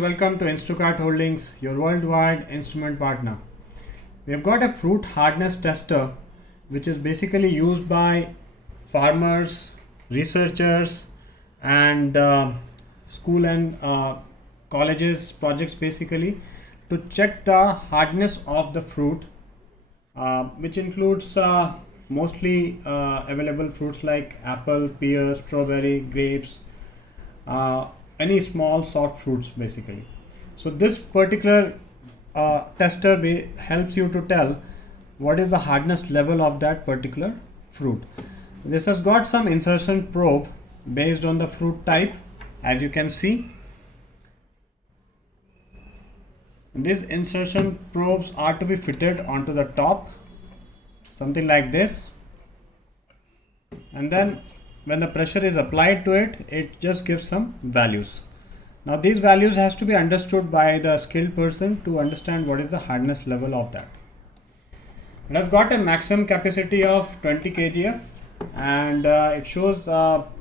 and welcome to Instacart Holdings, your worldwide instrument partner. We have got a fruit hardness tester which is basically used by farmers, researchers and school and colleges projects basically to check the hardness of the fruit, which includes mostly available fruits like apple, pear, strawberry, grapes, any small soft fruits basically. So this particular tester helps you to tell what is the hardness level of that particular fruit. This has got some insertion probe based on the fruit type, as you can see. These insertion probes are to be fitted onto the top, something like this, and then when the pressure is applied to it, it just gives some values. Now these values has to be understood by the skilled person to understand what is the hardness level of that. It has got a maximum capacity of 20 kgf and it shows kg,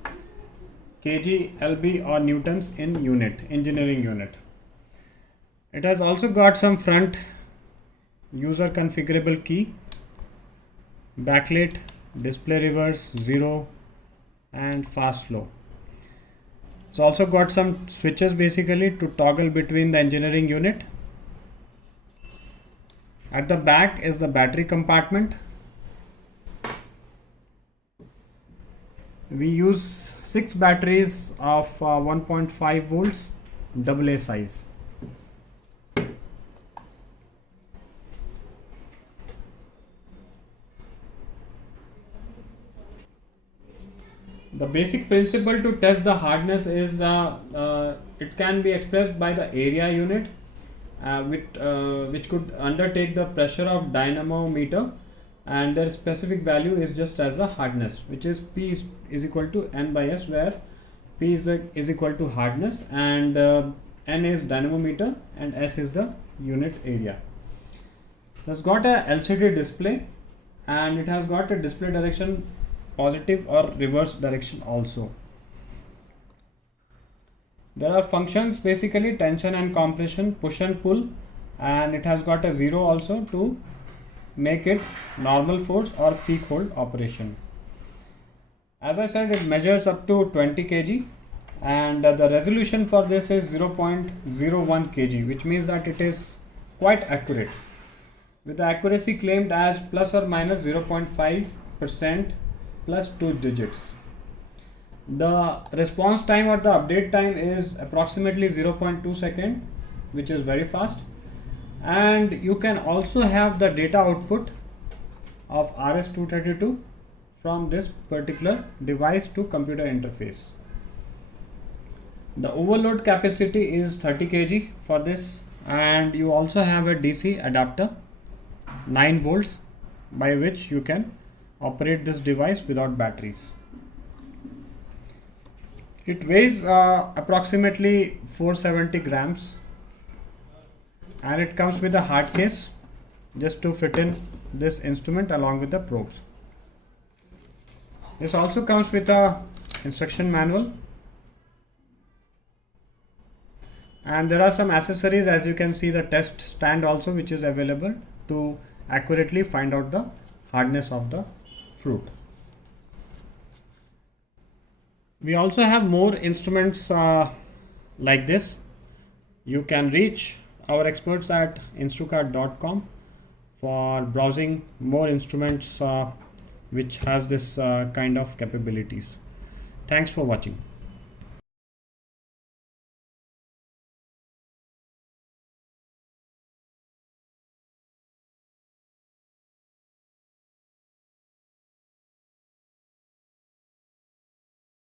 lb or newtons in unit, engineering unit. It has also got some front user configurable key, backlit, display reverse, 0 and fast slow. It's also got some switches basically to toggle between the engineering unit. At the back is the battery compartment. We use 6 batteries of 1.5 volts AA size. The basic principle to test the hardness is it can be expressed by the area unit, which could undertake the pressure of dynamometer, and their specific value is just as the hardness, which is P is equal to N by S, where P is equal to hardness and N is dynamometer and S is the unit area. It has got a LCD display and it has got a display direction positive or reverse direction also. There are functions basically tension and compression, push and pull, and it has got a 0 also to make it normal force or peak hold operation. As I said, it measures up to 20 kg and the resolution for this is 0.01 kg, which means that it is quite accurate, with the accuracy claimed as plus or minus 0.5% plus 2 digits. The response time or the update time is approximately 0.2 seconds, which is very fast, and you can also have the data output of RS-232 from this particular device to computer interface. The overload capacity is 30 kg for this, and you also have a DC adapter 9 volts by which you can operate this device without batteries. It weighs approximately 470 grams and it comes with a hard case just to fit in this instrument along with the probes. This also comes with a instruction manual, and there are some accessories, as you can see the test stand also, which is available to accurately find out the hardness of the fruit. We also have more instruments like this. You can reach our experts at instacart.com for browsing more instruments which has this kind of capabilities. Thanks for watching.